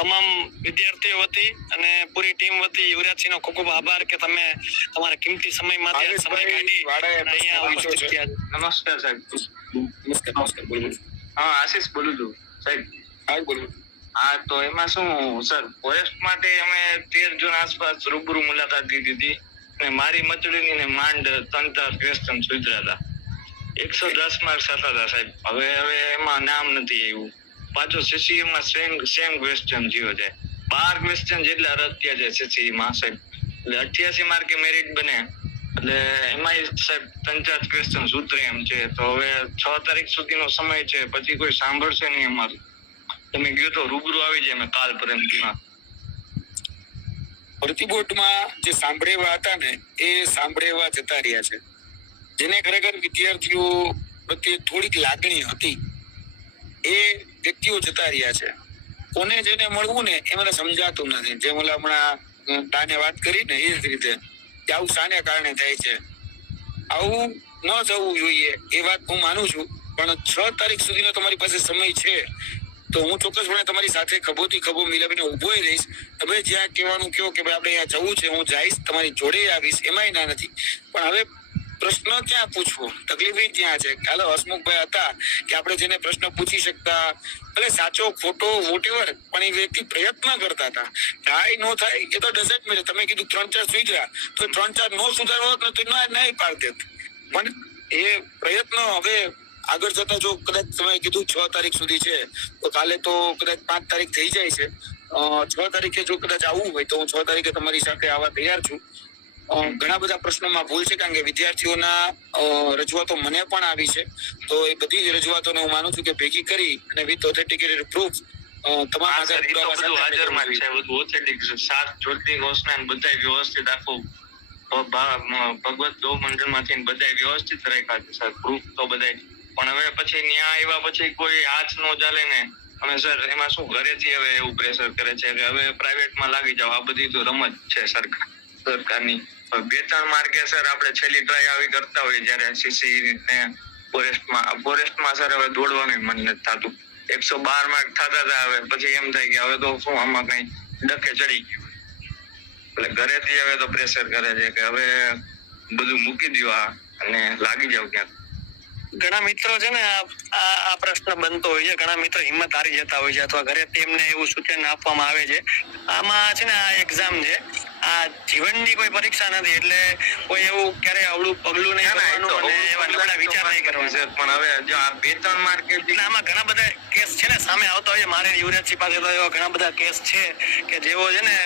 તમામ વિદ્યાર્થીઓ વતી અને પૂરી ટીમ વતી યુવરાજસિંહનો ખૂબ ખૂબ આભાર કે તમે તમારા કિંમતી સમયમાંથી સમય કાઢી અહીંયા ઉપસ્થિત થયા. નમસ્કાર સાહેબ. નમસ્કાર બોલો. હા, આશીષ બોલું છું સાહેબ. હા બોલો. હા, તો એમાં શું સર, ફોરેસ્ટ માટે અમે 13 જૂન આસપાસ રૂબરૂ મુલાકાત લીધી હતી અને મારી મચડીની ને માંડ 3-4 ક્વેશ્ચન સુધર્યા હતા. 110 માર્ક્સ હતા સાહેબ. હવે એમાં નામ નથી આવ્યું. પાછો CCE માં સેમ ક્વેશ્ચન થયો છે. 12 ક્વેશ્ચન જેટલા રદ થયા છે CCE માં સાહેબ. એટલે 88 માર્કે મેરિટ બને. એટલે એમાં સાહેબ 3-4 ક્વેશ્ચન સુધરે એમ છે. તો હવે 6 તારીખ સુધીનો સમય છે, પછી કોઈ સાંભળશે નહીં અમારું. તમે ગયો તો રૂબરૂ આવી જાય. મેં કાલ પરમદીમાં પ્રતિબોર્ડમાં જે સાંભળેવા હતા ને એ સાંભળેવા જતા રહ્યા છે. જેને ખરેખર વિદ્યાર્થીઓ પ્રત્યે થોડીક લાગણી હતી એ વ્યક્તિઓ જતા રહ્યા છે. કોને જેને મળવું ને એ મને સમજાતું નથી. જે મને હમણાં તાને વાત કરી ને એ જ રીતે કે આવું શાને કારણે થાય છે, આવું ન જવું જોઈએ એ વાત હું માનું છું. પણ 6 તારીખ સુધીનો તમારી પાસે સમય છે તો હું ચોક્કસપણે તમારી સાથે ખભોથી ખભો મિલાવીને ઉભો રહીશ. તમે જ્યાં કહેવાનું કહો કે ભાઈ આપણે અહીંયા જવું છે, હું જઈશ, તમારી જોડે આવીશ, એમાંય ના નથી. પણ હવે પ્રશ્ન ક્યાં પૂછવો, તકલીફ ત્યાં છે. હાલો, હસમુખભાઈ હતા કે આપણે જેને પ્રશ્ન પૂછી શકતા, ભલે સાચો ખોટો વોટેવર, પણ એ વ્યક્તિ પ્રયત્ન કરતા હતા. થાય ન થાય એ તો ડઝન્ટ મેટર. તમે કીધું 3-4 સુધર્યા તો 3-4 નો સુધારવો હોત ને તો નહીં પાડતે. પણ એ પ્રયત્ન હવે આગળ જતા જો કદાચ તમે કીધું 6 તારીખ સુધી છે તો કાલે તો કદાચ 5 તારીખ થઈ જાય છે. 6 તારીખે જો કદાચ આવવું હોય તો હું 6 તારીખે તમારી સાથે આવવા તૈયાર છું. ઘણા બધા પ્રશ્નોમાં ભૂલ છે, કારણ કે વિદ્યાર્થીઓના રજૂઆતો મને પણ આવી છે. તો એ બધી જ રજૂઆતોને હું માનું છું કે ભેગી કરી અને વિથ ઓથેન્ટિકેટેડ પ્રૂફ તમામ હાજરમાં છે. બધું ઓથેન્ટિક છે. 7 જ્યોતિ ઘોષણા બધા વ્યવસ્થિત આખું ભગવત ગૌ મંડળમાંથી બધા વ્યવસ્થિત રાખ્યા છે સર. પ્રૂફ તો બધા. પણ હવે પછી ન્યા આવ્યા પછી કોઈ હાથ નો ચાલે ને. અમે સર એમાં શું ઘરેથી હવે એવું પ્રેશર કરે છે કે હવે પ્રાઇવેટમાં લાગી જાવ. આ બધી તો રમત છે સરકારની. 2-3 માર્કે સર આપણે છેલ્લી ટ્રાય આવી કરતા હોય જયારે CCE ને ફોરેસ્ટમાં સર હવે દોડવાનું મન નથી થતું. 112 માર્ક થતા હતા. હવે પછી એમ થાય કે હવે તો શું આમાં કઈ ડખે ચડી ગયું. એટલે ઘરેથી હવે તો પ્રેશર કરે છે કે હવે બધું મૂકી દો અને લાગી જાવ ક્યાંક. ઘણા મિત્રો છે ને આ પ્રશ્ન બનતો હોય છે. ઘણા મિત્રો હિંમત હારી જતા હોય છે અથવા ઘરે તેમને એવું સૂચન આપવામાં આવે છે. આમાં છે ને આ એક્ઝામ છે, આ જીવનની કોઈ પરીક્ષા નથી. એટલે કોઈ એવું ક્યારે અવળું પગલું નહીં કરવાનું અને એવા નબળા વિચાર નહીં કરવાના. પણ હવે જો આ 2-3 માર્કે આમાં ઘણા બધા કેસ છે ને સામે આવતા હોય છે. મારે યુવરાજસિંહ પાસે તો એવા ઘણા બધા કેસ છે કે જેઓ છે ને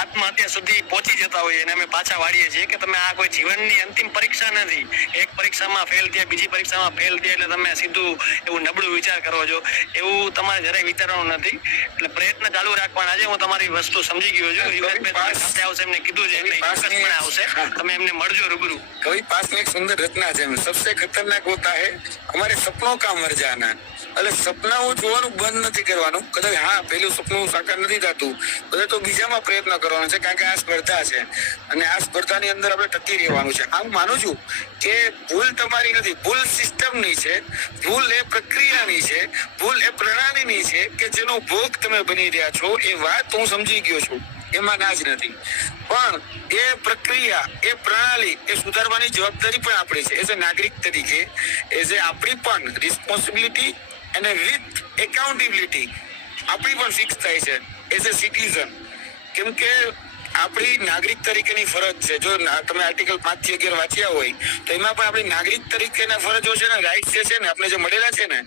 આત્મહત્યા સુધી પહોંચી જતા હોય. અને અમે પાછા વાળીએ છીએ કે તમે આ કોઈ જીવનની અંતિમ પરીક્ષા નથી. એક પરીક્ષામાં ફેલ થયા, બીજી પરીક્ષામાં ફેલ થયા એટલે તમે સીધું એવું નબળું વિચાર કરો છો. એવું તમારે જરાય વિચારવાનું નથી. એટલે પ્રયત્ન ચાલુ રાખવાના છે. હું તમારી વસ્તુ સમજી ગયો છું. યુવરાજભાઈ સાથે આવશે, એમને કીધું છે એટલે ચોક્કસપણે આવશે. તમે એમને મળજો રૂબરૂ. कवि पास में एक सुंदर रचना है, सबसे खतरनाक होता है हमारे सपनों का मर जाना. એટલે સપનાઓ જોવાનું બંધ નથી કરવાનું. કદાચ હા પેલું સપનું સાકાર નથી થતું તો બીજામાં પ્રયત્ન કરવાનો છે, કારણ કે આ સ્પર્ધા છે અને આ સ્પર્ધાની અંદર આપણે ટકી રહેવાનું છે. હું માનું છું કે ભૂલ તમારી નથી, ભૂલ સિસ્ટમની છે, ભૂલ એ પ્રક્રિયાની છે, ભૂલ એ પ્રણાલીની છે કે જેનો ભોગ તમે બની રહ્યા છો. એ વાત હું સમજી ગયો છું, એમાં ના જ નથી. પણ એ પ્રક્રિયા, એ પ્રણાલી, એ સુધારવાની જવાબદારી પણ આપણી છે. એઝ અ નાગરિક તરીકે એઝ એ આપણી પણ રિસ્પોન્સિબિલિટી અને વિથ એકાઉન્ટેબિલિટી આપણી પણ ફિક્સ થાય છે એઝ એ સિટીઝન. કેમ કે આપણી નાગરિક તરીકેની ફરજ છે. જો તમે આર્ટિકલ 5-11 વાંચ્યા હોય તો એમાં પણ આપણી નાગરિક તરીકેના ફરજો છે ને, રાઇટ્સ જે છે ને આપણે જે મળેલા છે ને,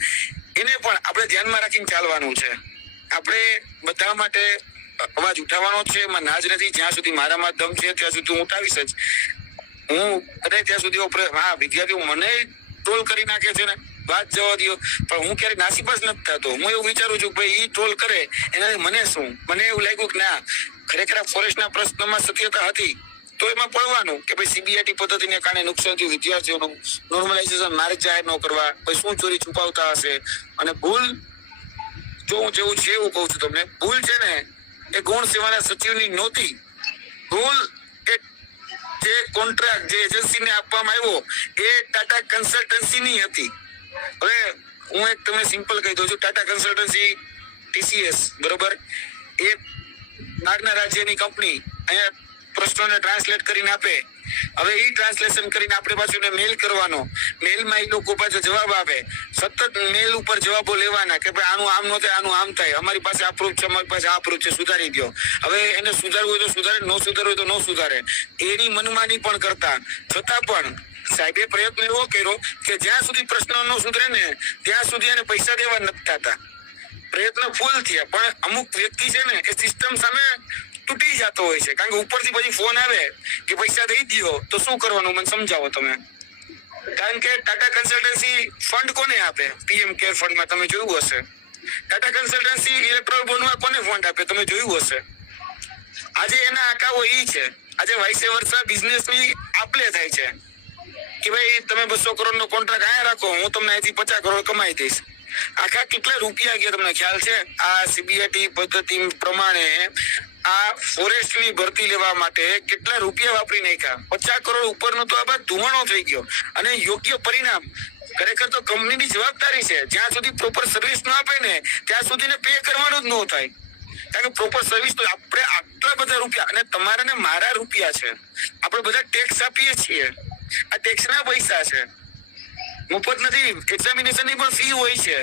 એને પણ આપણે ધ્યાનમાં રાખીને ચાલવાનું છે. આપણે બધા માટે અવાજ ઉઠાવવાનો છે, એમાં ના જ નથી. જ્યાં સુધી મારામાં દમ છે ત્યાં સુધી હું ઉઠાવીશ જ. હું અને ત્યાં સુધી હા વિદ્યાર્થીઓ મને ટ્રોલ કરી નાખે છે ને, વાત જવા દો, પણ હું ક્યારેક નાસીબ જ નથી થતો. હું એવું વિચારું છું કે ભાઈ ઈ ટ્રોલ કરે એનાથી મને શું. મને એવું લાગ્યું કે ના, ખરેખર ફોરેસ્ટના પ્રશ્નમાં સત્યતા હતી તો એમાં પડવાનું કે ભાઈ CBIT પદ્ધતિને કારણે નુકસાન થયું વિદ્યાર્થીઓનું, નોર્મલાઇઝેશન માર્ક જાહેર ન કરવા, ભાઈ શું ચોરી છુપાવતા હશે. અને ભૂલ જો હું જેવું છે એવું કહું છું તમને, ભૂલ છે ને એ ગૌણ સેવાના સચિવની નહોતી. ભૂલ એ જે કોન્ટ્રાક્ટ જે એજન્સીને આપવામાં આવ્યો એ ટાટા કન્સલ્ટન્સીની હતી. હવે હું એક તમને સિમ્પલ કહી દઉં છું. ટાટા કન્સલ્ટન્સી TCS બરોબર, એક બહારના રાજ્યની કંપની અહીંયા પ્રશ્નોને ટ્રાન્સલેટ કરીને આપે. હવે એ ટ્રાન્સલેશન કરીને આપણે પાછું એને મેલ કરવાનો. મેલમાં એ લોકો પાછો જવાબ આપે. સતત મેલ ઉપર જવાબો લેવાના કે ભાઈ આનું આમ ન થાય, આનું આમ થાય, અમારી પાસે આ પ્રૂફ છે, અમારી પાસે આ પ્રૂફ છે, સુધારી દો. હવે એને સુધારવું હોય તો સુધારે, ન સુધારવું હોય તો ન સુધારે. એની મનમાની પણ કરતા. છતાં પણ સાહેબે પ્રયત્ન એવો કર્યો કે જ્યાં સુધી પ્રશ્ન ન સુધરે ને ત્યાં સુધી એને પૈસા દેવા નથી થતા. પ્રયત્ન ફૂલ થયા, પણ અમુક વ્યક્તિ છે ને એ સિસ્ટમ સામે તૂટી જતો હોય છે. કારણ કે ઉપરથી પછી ફોન આવે કે પૈસા દઈ દો, તો શું કરવાનું મને સમજાવો તમે. કારણ કે ટાટા કન્સલ્ટન્સી ફંડ કોને આપે? પીએમ કેર ફંડમાં તમે જોયું હશે. ટાટા કન્સલ્ટન્સી ઇલેક્ટ્રોલ બોન્ડમાં કોને ફંડ આપે? તમે જોયું હશે. આજે એના આંકાઓ ઈ છે. આજે વાઇસે વર્ષા બિઝનેસની આપલે થાય છે કે ભાઈ તમે 200 કરોડનો કોન્ટ્રાક્ટ આયા રાખો, હું તમને અહીંથી 50 કરોડ કમાઈ દઈશ. આખા કેટલા રૂપિયા ગયા તમને ખ્યાલ છે? આ સીબીઆઈટી પદ્ધતિ પ્રમાણે આ ફોરેસ્ટની ભરતી લેવા માટે કેટલા રૂપિયા વાપરી નાખ્યા? 50 કરોડ ઉપરનો તો આ બાદ ધુમાડો થઈ ગયો. અને યોગ્ય પરિણામ ખરેખર તો કંપનીની જવાબદારી છે. જ્યાં સુધી પ્રોપર સર્વિસ ન આપે ને ત્યાં સુધી ને પે કરવાનું જ ન થાય. કારણ કે પ્રોપર સર્વિસ તો આપણે આટલા બધા રૂપિયા, અને તમારા ને મારા રૂપિયા છે, આપણે બધા ટેક્સ આપીએ છીએ. આ ટેક્સના પૈસા છે, મફત નથી. એક્ઝામિનેશનની પણ ફી હોય છે,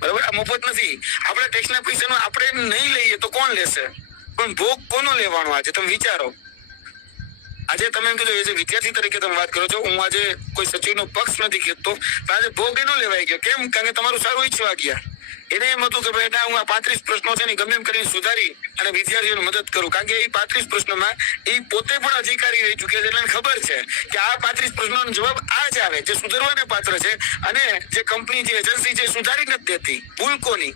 બરાબર? આ મફત નથી. આપણે ટેક્સના પૈસાનો આપણે નહીં લઈએ તો કોણ લેશે? પણ ભોગ કોનો લેવાનો? આજે તમે વિચારો. આજે તમે એમ કીધું, જે વિદ્યાર્થી તરીકે તમે વાત કરો છો, હું આજે કોઈ સચિવનો પક્ષ નથી ખેંચતો, પણ આજે ભોગ એનો લેવાઈ ગયો. કેમ? કારણ કે તમારું સારું ઈચ્છવા ગયા. એને એમ હતું કે ભાઈ ના, હું આ 35 પ્રશ્નો છે ને ગમે એમ કરીને સુધારી અને વિદ્યાર્થીઓને મદદ કરું. કારણ કે એ 35 પ્રશ્નોમાં એ પોતે પણ અધિકારી રહી ચૂક્યા છે, એટલે એને ખબર છે કે આ 35 પ્રશ્નોનો જવાબ આ જ આવે જે સુધારવાને પાત્ર છે. અને જે કંપની, જે એજન્સી છે, સુધારી નથી દેતી. ભૂલ કોની?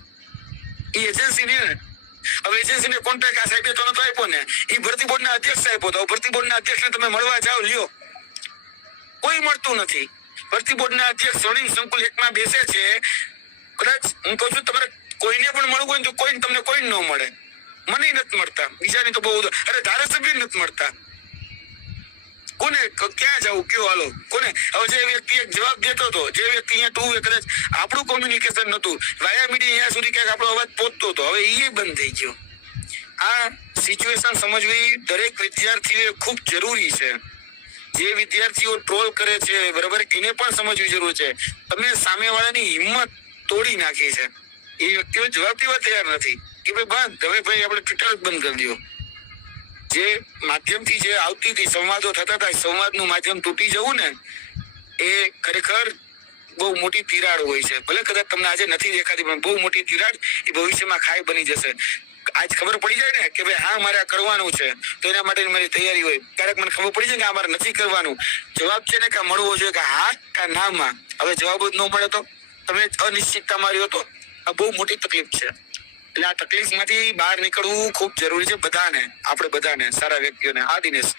એ એજન્સીની ને. હવે એજન્સીને કોન્ટ્રાક્ટ આ સાહેબે તો નતો આપ્યો ને, એ ભરતી બોર્ડના અધ્યક્ષ આપ્યો. તો ભરતી બોર્ડના અધ્યક્ષને તમે મળવા જાઓ, લ્યો, કોઈ મળતું નથી. ભરતી બોર્ડના અધ્યક્ષ સ્વર્ણિમ સંકુલ 1માં બેસે છે. કદાચ હું કહું છું તમારે કોઈને પણ મળવું હોય તો કોઈ તમને કોઈ ન મળે. મને નથી મળતા, બીજાની તો બહુ. અરે ધારાસભ્ય નથી મળતા. કોને ક્યાં જવું? કયો હાલો કોને? હવે જે વ્યક્તિ એક જવાબ દેતો હતો, જે વ્યક્તિ અહીંયા ટુ કદાચ આપણું કોમ્યુનિકેશન નતું, વાયા મીડિયા અહીંયા સુધી ક્યાંક આપણો અવાજ પહોંચતો હતો, હવે એ બંધ થઈ ગયો. આ સિચ્યુએશન સમજવી દરેક વિદ્યાર્થીએ ખૂબ જરૂરી છે. જે વિદ્યાર્થીઓ ટ્રોલ કરે છે, બરાબર, એને પણ સમજવી જરૂર છે. તમે સામેવાળાની હિંમત તોડી નાખી છે. એ વ્યક્તિઓ જવાબ દેવા તૈયાર નથી કે ભાઈ બંધ, હવે ભાઈ આપણે ટ્વિટર બંધ કરી દો. જે માધ્યમથી જે આવતી હતી, સંવાદો થતા હતા, સંવાદનું માધ્યમ તૂટી જવું ને એ ખરેખર બહુ મોટી તિરાડ હોય છે. ભલે કદાચ તમને આજે નથી દેખાતી, પણ બહુ મોટી તિરાડ એ ભવિષ્યમાં ખાઈ બની જશે. આજ ખબર પડી જાય ને કે ભાઈ હા મારે આ કરવાનું છે, તો એના માટે મારી તૈયારી હોય. ક્યારેક મને ખબર પડી જાય કે આ મારે નથી કરવાનું. જવાબ છે ને કે મળવો જોઈએ કે હા કે નામાં. હવે જવાબ જ ન મળે તો તમે અનિશ્ચિતતા માર્યો તો આ બહુ મોટી તકલીફ છે. એટલે આ તકલીફમાંથી બહાર નીકળવું ખૂબ જરૂરી છે બધાને, આપણે બધાને, સારા વ્યક્તિઓને. હા દિનેશ.